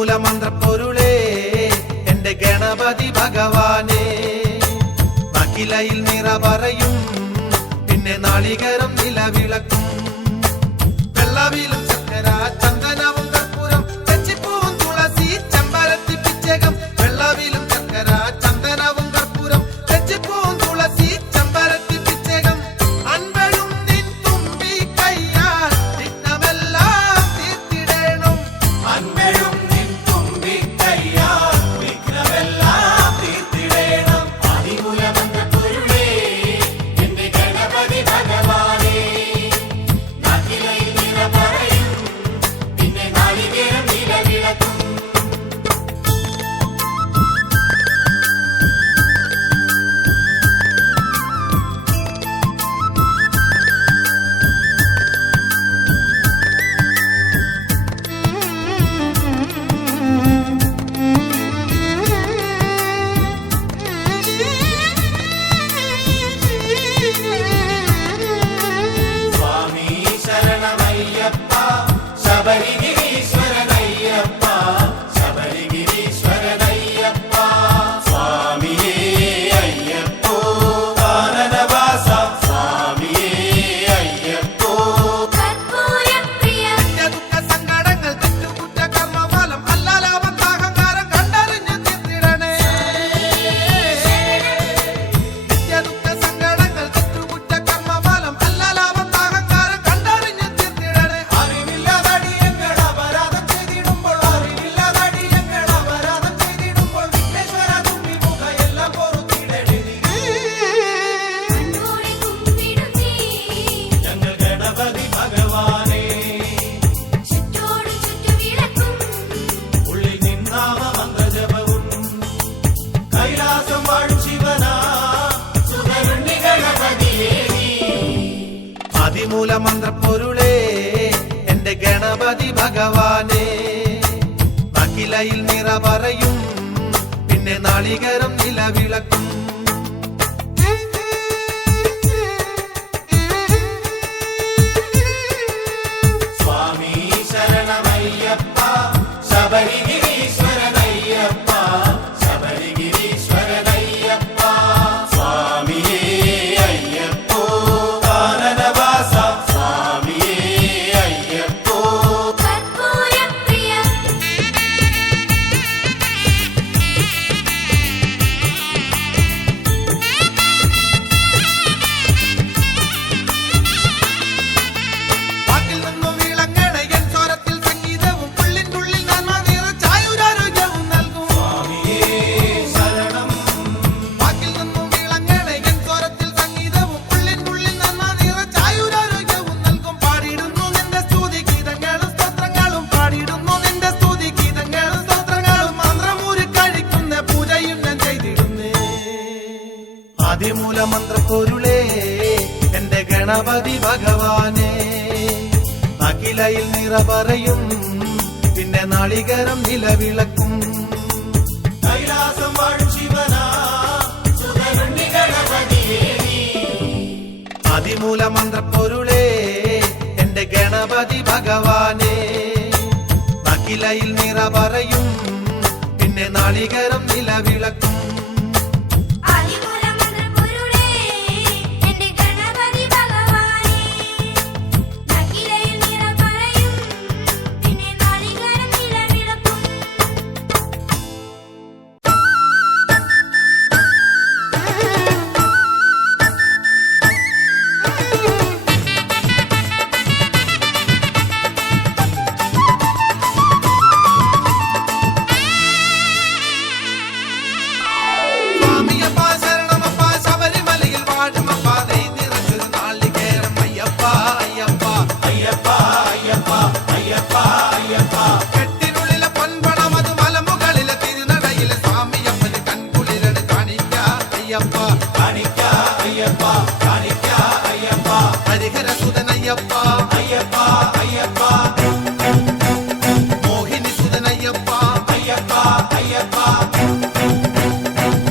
അതിമൂലമന്ത്രപ്പൊരുളേ എന്റെ ഗണപതി ഭഗവാനേ, അഖിലയിൽ നിറ പറയും പിന്നെ നാളികേരം നിലവിളക്കും, വെള്ളവിലും ചക്കര ചന്ദനവും കർപ്പൂരം തെച്ചിപ്പൂവും തുളസി ചെമ്പരത്തി പിച്ചകം, വെള്ളവിലും ചക്കര ചന്ദനവും കർപ്പൂരം തെച്ചിപ്പൂവും തുളസി ചെമ്പരത്തി പിച്ചകം, അൻപഴും നിൻ തുമ്പി കയ്യാൽ വിഘ്നമെല്ലാം തീർത്തിടേണം, അൻപഴും നിൻ തുമ്പി കയ്യാൽ വിഘ്നമെല്ലാം തീർത്തിടേണം. അതിമൂലമന്ത്രപ്പൊരുളേ എന്റെ ഗണപതി ഭഗവാനേ, അഖിലയിൽ നിറ പറയും പിന്നെ നാളികേരം നിലവിളക്കും. സ്വാമി ശരണമയ്യപ്പ ശബരിഗിരീശ്വരനയ്യപ്പ, ശബരിഗിരീശ്വരനയ്യപ്പ. സ്വാമിയേ അയ്യപ്പോ കാനനവാസ, സ്വാമിയേ അയ്യപ്പോ. കർപ്പൂരപ്രിയ ദുഃഖ സങ്കടങ്ങൾ തെറ്റുകുറ്റ കർമ്മഫലം അല്ലാലാപം അഹങ്കാരം കണ്ടറിഞ്ഞു തീർത്തിടണേ, ദുഃഖ സങ്കടങ്ങൾ തെറ്റുകുറ്റ കർമ്മഫലം അല്ലാലാപം അഹങ്കാരം കണ്ടറിഞ്ഞു തീർത്തിടണേ. അറിവില്ലാതടിയങ്ങൾ അപരാധം ചെയ്തിടുമ്പോൾ, അറിവില്ലാതടിയങ്ങൾ അപരാധം ചെയ്തിടുമ്പോൾ വിഘ്നേശ്വര തുമ്പി മുഖ എല്ലാം പൊറുത്തിടണേ. കണ്ണോടെ കുമ്പിടുന്നേ ഞങ്ങൾ ഗണപതി ഭഗവാനേ, ചുറ്റോടു ചുറ്റു വിളക്കും ഉള്ളിൽ നിന്നാമ മന്ത്രജപവും കൈലാസം വാഴും ശിവനാ സുതരുണ്ണി ഗണപതിയേ നീ. അതിമൂലമന്ത്രപ്പൊരുളേ എന്റെ ഗണപതി ഭഗവാനേ, അഖിലയിൽ നിറ പറയും പിന്നെ നാളികേരം നിലവിളക്കും, സ്വാമി ശരണമയ്യപ്പ ശബരിഗിരീശ്വരനയ്യപ്പ, ശബരിഗിരീശ്വരനയ്യപ്പ. സ്വാമിയേ അയ്യപ്പോ കാനനവാസ, സ്വാമിയേ അയ്യപ്പോ. കർപ്പൂരപ്രിയ വാക്കിൽ നിന്നും വിളങ്ങണ എൻ സ്വരത്തിൽ സംഗീതവും ഉള്ളിനുള്ളിൽ നന്മ നിറച്ചായുരാരോഗ്യവും നൽകും, സ്വാമിയേ ശരണം, വാക്കിൽ നിന്നും വിളങ്ങണ എൻ സ്വരത്തിൽ സംഗീതവും ഉള്ളിനുള്ളിൽ നന്മ നിറച്ചായുരാരോഗ്യവും നൽകും, പാടിയിടുന്നു നിന്റെ സ്തുതി ഗീതങ്ങളും സ്തോത്രങ്ങളും, പാടിയിടുന്നു നിന്റെ സ്തുതി ഗീതങ്ങളും സ്തോത്രങ്ങളും, മന്ത്രമൂരി കഴിക്കുന്ന പൂജയും ഞാൻ ചെയ്തിടുന്നേ. അതിമൂലമന്ത്രപ്പൊരുളേ എന്റെ ഗണപതി ഭഗവാനേ, അഖിലയിൽ നിറ പറയും പിന്നെ നാളികേരം നിലവിളക്കും, കൈലാസം വാഴും ശിവനാ സുതരുണ്ണി ഗണപതിയേ നീ. അതിമൂലമന്ത്രപ്പൊരുളേ എന്റെ ഗണപതി ഭഗവാനേ, അഖിലയിൽ നിറ പറയും പിന്നെ നാളികേരം നിലവിളക്കും, അതിമൂലമന്ത്രപ്പൊരുളേ എന്റെ ഗണപതി ഭഗവാനേ, അഖിലയിൽ നിറ പറയും പിന്നെ നാളികേരം നിലവിളക്കും. സ്വാമിയപ്പ ശരണമപ്പ ശബരിമലയിൽ വാഴുമപ്പ ദൈ നിറച്ചൊരു നാളികേരം അയ്യപ്പ അയ്യപ്പ, അയ്യപ്പ അയ്യപ്പ അയ്യപ്പ അയ്യപ്പ. കെട്ടിനുള്ളിലെ പൊൻപണം അത് മലമുകളിലെ തിരുനടയിലെ സ്വാമിയപ്പന് കൺകുളിരണ് കാണിക്ക അയ്യപ്പ, കാണിക്ക അയ്യപ്പ, കാണിക്ക അയ്യപ്പ, ഹരിഹരസുതനയ്യപ്പ, അയ്യപ്പ അയ്യപ്പ, മോഹിനി സുതനയ്യപ്പ, അയ്യപ്പ അയ്യപ്പ.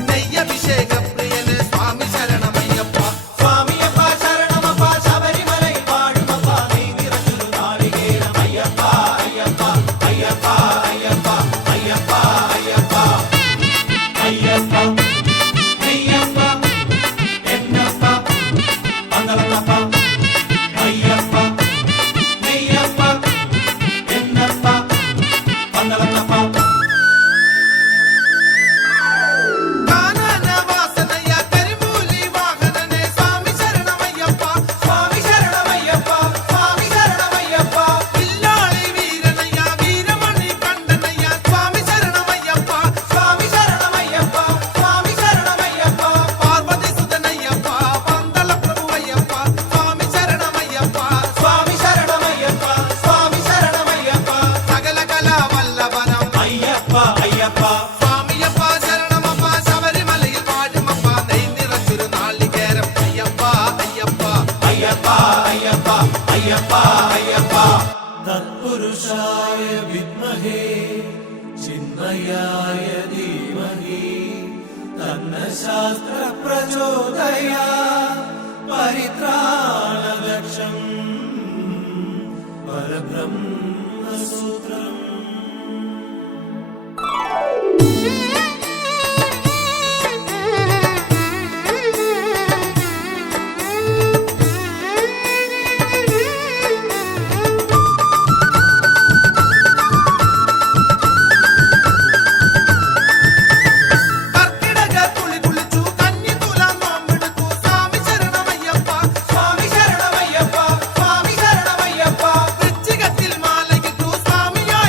നെയ്യഭിഷേക പ്രിയന് സ്വാമി ശരണമയ്യപ്പ, സ്വാമിയപ്പ ശരണമപ്പ ശബരിമലയിൽ വാഴുമപ്പ നീ നിറച്ചൊരു നാളികേരം അയ്യപ്പ അയ്യപ്പ. വിദ്മഹേ ചിന്മയായ ധീമഹി തന്ന ശാസ്ത്ര പ്രചോദയാ പരിത്രാണദക്ഷം പരബ്രഹ്മസൂത്രം. കർക്കിടക തുളി കുളിച്ചു കന്നി തുലാം നോമ്പെടുത്തു സ്വാമി ശരണമയ്യപ്പ സ്വാമി ശരണമയ്യപ്പ സ്വാമി ശരണമയ്യപ്പ വൃശ്ചികത്തിൽ മാലയിട്ടു സ്വാമിയായി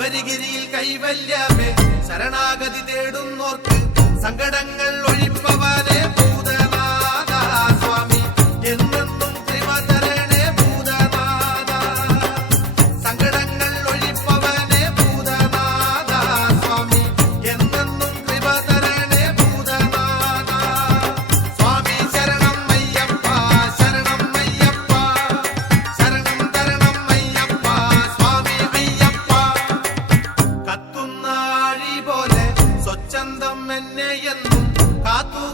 ശബരിഗിരിയിൽ കൈവല്യമേ ശരണാഗതി തേടുന്നോർക്ക് സങ്കടങ്ങൾ ഒഴിപ്പവനെ ഭൂതനാഥ സ്വാമി എന്നെന്നും കൃപ തരണേ ഭൂതനാഥ സങ്കടങ്ങൾ ഒഴിപ്പവനെ ഭൂതനാഥ സ്വാമി എന്നെന്നും കൃപ തരണേ ഭൂതനാഥ സ്വാമി ശരണം അയ്യപ്പ ശരണം അയ്യപ്പ ശരണം തരണം അയ്യപ്പ സ്വാമി അയ്യപ്പ കത്തുന്ന ആഴി പോലെ സ്വച്ഛന്തം എന്നെ എന്നും കാത്തു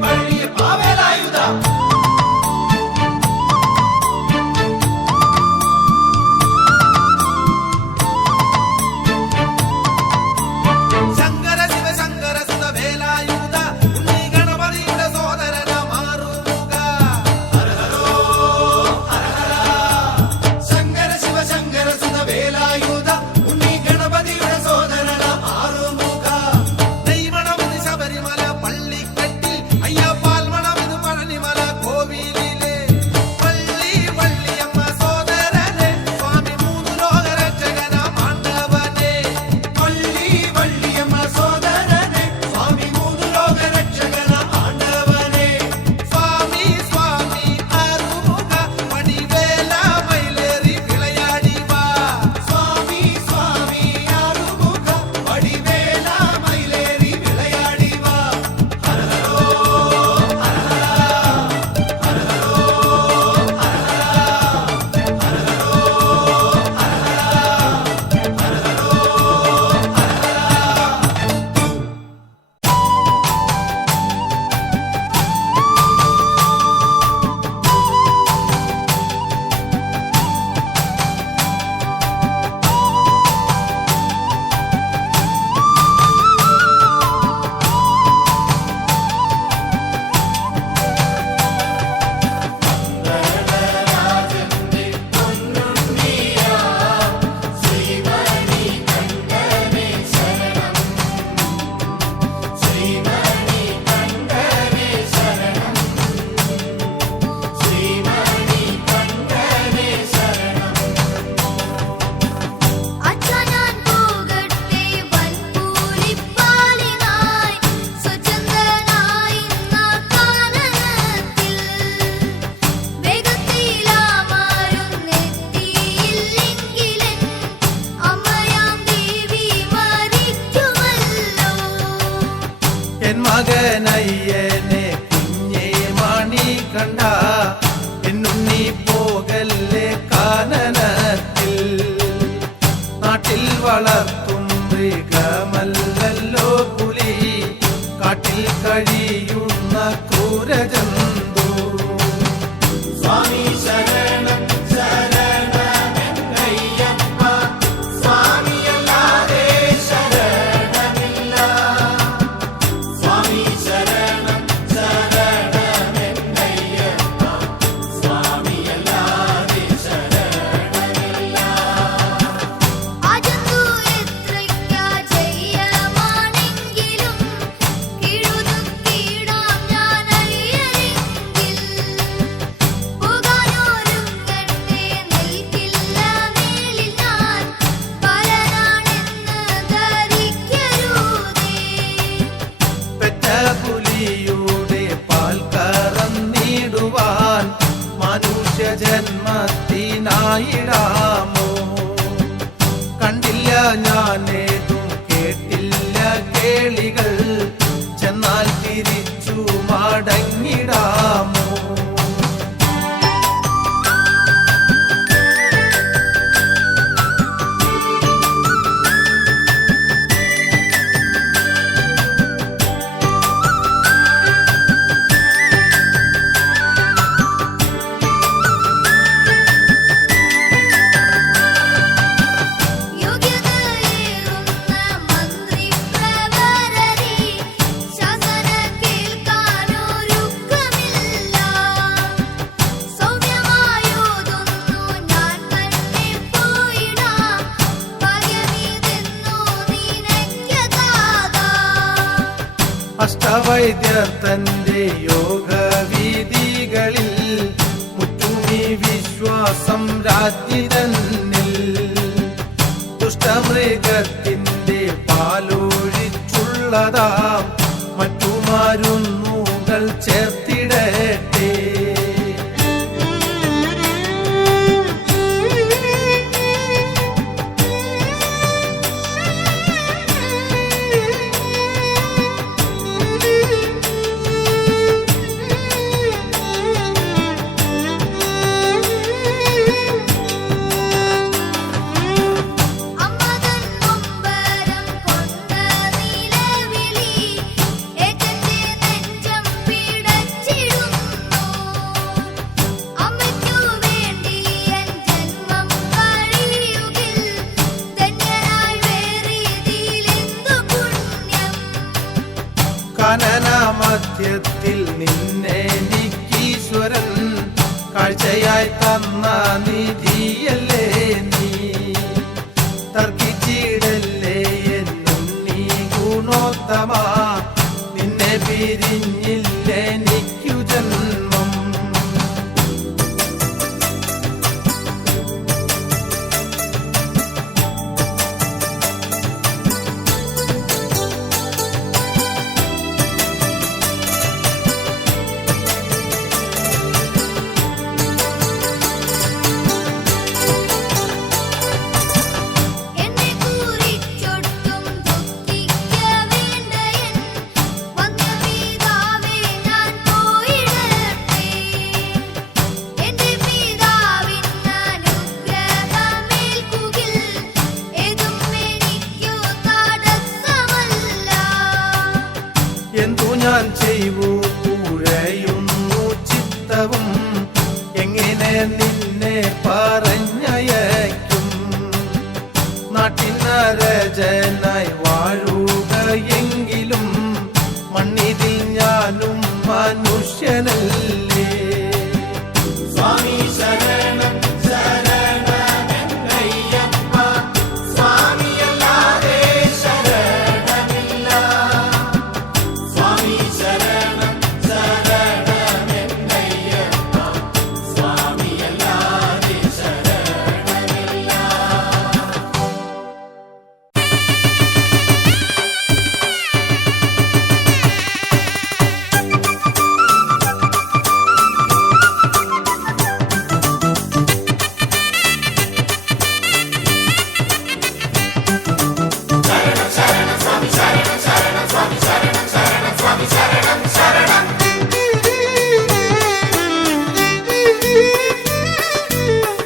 പഴയ പാവേലായുധ ശങ്കര ശിവശങ്കര സുത വേലായുധ ഉണ്ണി ഗണപതിയുടെ സോദരന മാറുക. ശങ്കര ശിവശങ്കര സുത വേലായുധ ഉണ്ണി ഗണപതിയുടെ സോദരന ആറുമുഖ നെയ്മണമിത് ശബരിമല പള്ളിക്കെട്ടിൽ അയ്യപ്പാൽമണമിത് പഴനിമല കോവിലിലെ പള്ളി പള്ളിയമ്മ സോദരനെ സ്വാമി മൂന്നു ലോകരക്ഷകന മാണ്ടവനെ. പള്ളി വള്ളിയമ്മ സോദരനെ സ്വാമി മൂന്നു ലോകരക്ഷകന ആണ്ടവനെ സ്വാമി സ്വാമി ആറുമുഖ പടിവേല മയിലേറി വിളയാടി വാ. സ്വാമി സ്വാമി ആറുമുഖ വടിവേല മയിലേറി വിളയാടി വാ അച്ഛനാൻ പോകട്ടെ വൻപൂരിപ്പാലിനായി സ്വച്ഛന്തനായി കാനനത്തിൽ വേഗത്തിലാമാരുന്നെത്തിയില്ലെങ്കിലൻ അമ്മയാം ദേവി മരിക്കുമല്ലോ. എൻ മകനയ്യനെ കുഞ്ഞേ മണി കണ്ട എന്നുണ്ണി പോകല്ലേ കാനനത്തിൽ. നാട്ടിൽ വളർത്തും മൃഗമല്ലല്ലോ പുലി, കാട്ടിൽ കഴിയുന്ന ക്രൂരജന്തു. സ്വാമി ശരണം ശരണമെന്നയ്യപ്പ സ്വാമിയല്ലാതെ ശരണമില്ല സ്വാമി ശരണം ശരണമെന്നയ്യപ്പ സ്വാമിയല്ലാതെ ശരണമില്ല അജന്തു എത്രയ്ക്കാ ജയമാണെങ്കിലും കിഴുതുക്കിടാം ഞാൻ അയ്യരെങ്കിൽ. പോകാനൊരുങ്ങട്ടെ നിൽക്കില്ല മേലിൽ ഞാൻ, പരനാണെന്ന് ധരിക്കരുതേ. പെറ്റ പുലിയുടെ പാൽ കറന്നിടുവാൻ മനുഷ്യ ജന്മത്തിനായിടാമോ? കണ്ടില്ല ഞാനേതും കേട്ടില്ല കേളികൾ, ചെന്നാൽ തിരിച്ചു മടങ്ങിടാമോ? യോഗ്യതയേറുന്ന മന്ത്രിപ്രവരരെ ശാസന കേൾക്കാനൊരുക്കമില്ല. സൗമ്യമായോതൊന്നു ഞാൻ തന്നെ പോയിടാം, ഭാഗ്യമിതെന്നു നിനയ്ക്കതാകാം. അഷ്ടവൈദ്യർ തന്റെ യോഗവിധികളിൽ മുറ്റുമി വിശ്വാസം രാജ്ഞി തന്നിൽ. ദുഷ്ടമൃഗത്തിന്റെ പാലൊഴിച്ചുള്ളതാം മറ്റു മരുന്നുകൾ ചേർത്തിടട്ടെ. അമ്മതൻ നൊമ്പരം കൊണ്ട നിലവിളി ഏറ്റെന്റെ നെഞ്ചം സത്യത്തിൽ നിന്നെനിക്കീശ്വരൻ കാഴ്ചയായി തന്ന നിധിയല്ലേ നീ. തർക്കിച്ചിടല്ലേ എന്നും നീ ഗുണോത്തമ, നിന്നെ പിരിഞ്ഞില്ലെനിക്കു ജന്മം. എന്നെ കുറിച്ചൊട്ടും ദുഃഖിക്ക വേണ്ടയൻ വന്യപിതാവേ ഞാൻ പോയിടട്ടെ. എന്റെ പിതാവിൻ അനുഗ്രഹമേൽക്കുകിൽ ഏതും എനിക്കു തടസ്സമല്ല. എന്തു ഞാൻ ചെയ്യൂ കൂഴയുന്നു ചിത്തവും, എങ്ങനെ നിന്നെ പറഞ്ഞയക്കും. നാട്ടിനരജനായി വാഴുകയെങ്കിലും മണ്ണിതിൽ ഞാനും മനുഷ്യനല്ലേ. സ്വാമി ശരണം ശരണമെന്നയ്യപ്പ, സ്വാമിയല്ലാതെ ശരണമില്ല. സ്വാമി ശരണം ശരണമെന്നയ്യപ്പ, സ്വാമിയല്ലാതെ ശരണമില്ല.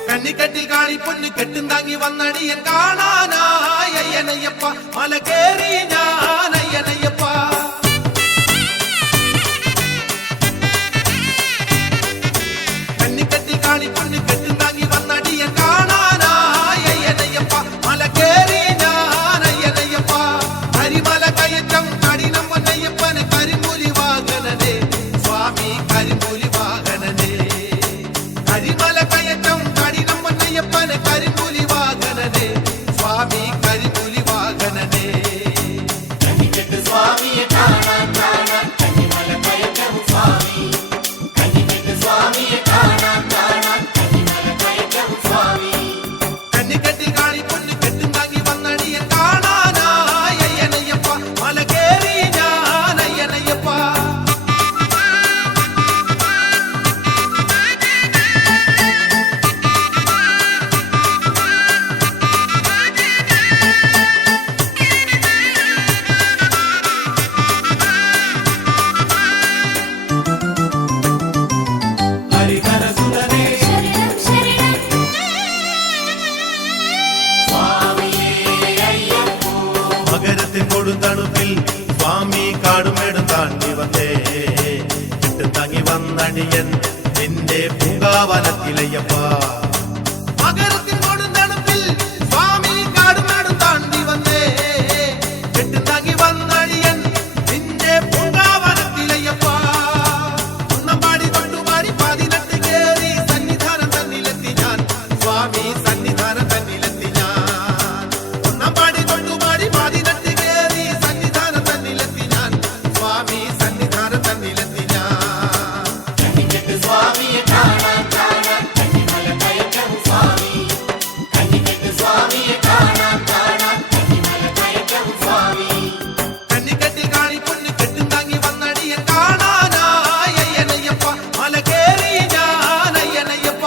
കണ്ണിക്കെട്ടിൽ കാളിപ്പൊന്ന് കെട്ടും താങ്ങി വന്നടിയൻ കാണാനായി അയ്യനയ്യപ്പ, മല കേറി ഞാൻ അയ്യനയ്യപ്പ. കണ്ണിക്കെട്ടിൽ കാളിപ്പൊന്ന് കെട്ടും താങ്ങി വന്നടിയൻ കാണാനായി അയ്യനയ്യപ്പ, മല കേറി ഞാൻ അയ്യനയ്യപ്പ. കരിമല കയറ്റം കഠിനം പൊന്നയ്യപ്പന് കരിമ്പുലി വാഹനനെ, സ്വാമി കരിമ്പുലി വാഹനനെ. കരിമല കയറ്റം കഠിനം പൊന്നയ്യപ്പന് കരിമ്പുലി വാഹനനെ, സ്വാമി കരിമ്പുലി വാഹനനെ. കണ്ണിക്കെട്ട് സ്വാമിയെ കാണാൻ കാണാൻ കന്നിമല കയറ്റവും സ്വാമി. കണ്ണിക്കെട്ട് സ്വാമിയെ കാണാൻ കാണാൻ കന്നിമല കയറ്റവും സ്വാമി. കണ്ണിക്കെട്ടിൽ കാളിപ്പൊന്ന് കെട്ടും താങ്ങി വന്നടിയൻ കാണാനായി അയ്യനയ്യപ്പ, മല കേറി ഞാൻ അയ്യനയ്യപ്പ. ഹരിഹരസുതനേ ശരണം ശരണം സ്വാമിയേ അയ്യപ്പോ. മകരത്തിൻ കൊടുന്തണുപ്പിൽ സ്വാമി കാടുമേടും താണ്ടി വന്നേ. കെട്ടും താങ്ങി വന്നടിയൻ നിന്റെ പൂങ്കാവനത്തിലയ്യപ്പ. മകരത്തിൻ കൊടുന്തണുപ്പിൽ സ്വാമി കാടുമേടും താണ്ടി വന്നേ. കെട്ടും താങ്ങി വന്നടിയൻ നിന്റെ പൂങ്കാവനത്തിലയ്യപ്പ. കുന്നമ്പാടി തൊട്ടുപാടി 18 കേറി സന്നിധാനം തന്നിലെത്തി ഞാൻ, സ്വാമി സന്നിധാനം തന്നിലെത്തി ഞാൻ. കുന്നമ്പാടി തൊട്ടുപാടി 18 കേറി സന്നിധാനം തന്നിലെത്തി ഞാൻ, സ്വാമി സന്നിധാനം തന്നിലെത്തി ഞാൻ. കണ്ണിക്കെട്ട് സ്വാമിയെ കാണാൻ കാണാൻ കന്നിമല കയറ്റവും സ്വാമി. കണ്ണിക്കെട്ട് സ്വാമിയെ കാണാൻ കാണാൻ കന്നിമല കയറ്റവും സ്വാമി. കണ്ണിക്കെട്ടിൽ കാളിപ്പൊന്ന് കെട്ടും താങ്ങി വന്നടിയൻ കാണാനായി അയ്യനയ്യപ്പ, മല കേറി ഞാൻ അയ്യനയ്യപ്പ.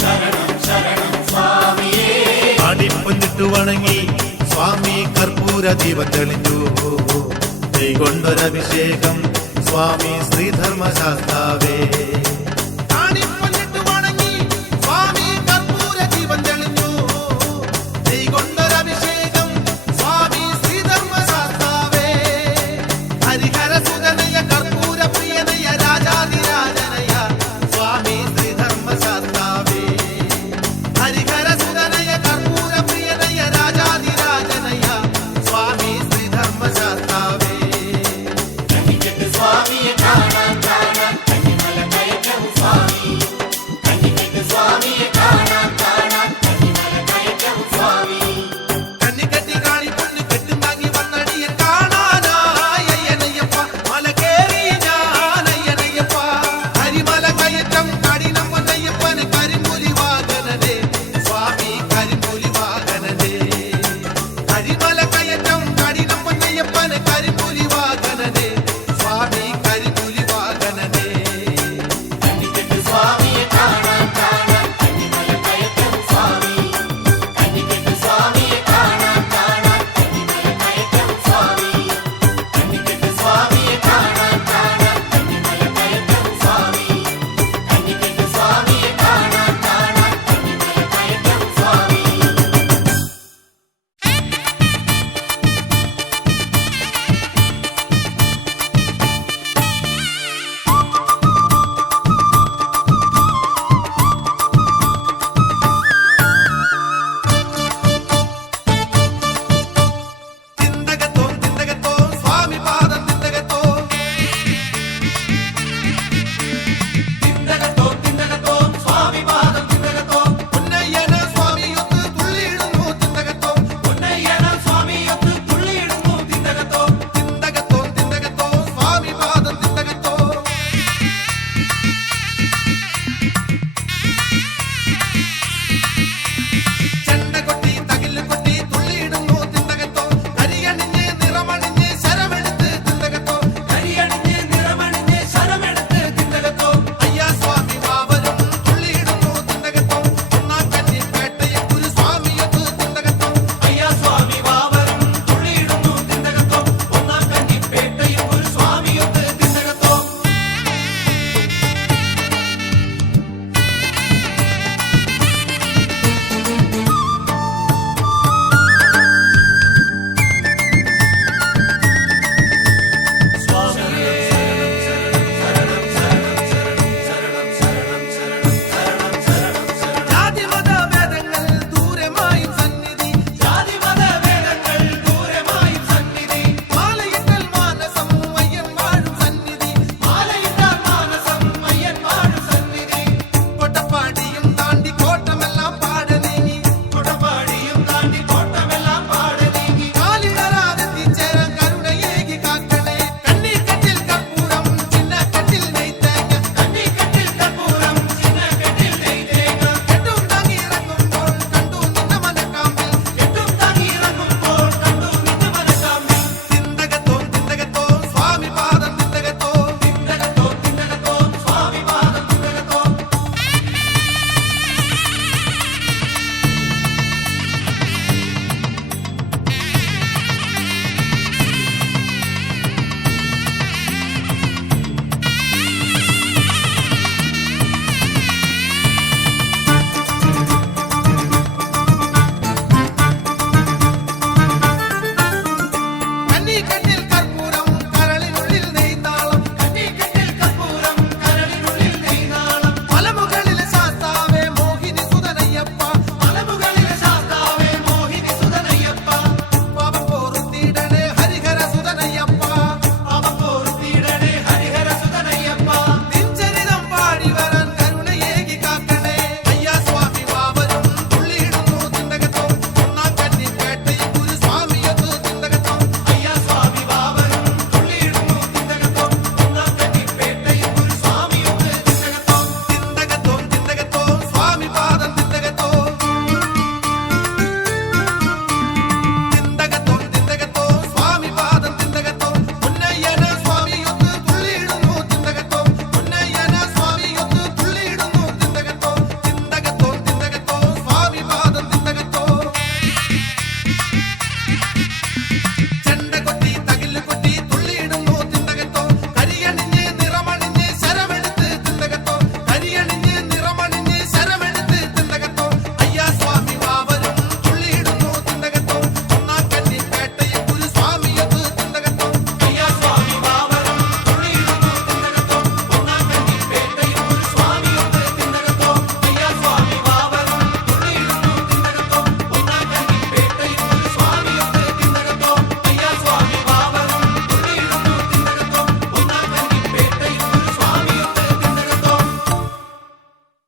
ശരണം ശരണം സ്വാമിയേ. ആടിപ്പൊന്നിട്ടു വണങ്ങി സ്വാമി കർപ്പൂര ദീപം തെളിഞ്ഞു. കൈകൊണ്ടൊരഭിഷേകം സ്വാമി ശ്രീധർമ്മശാസ്താവേ.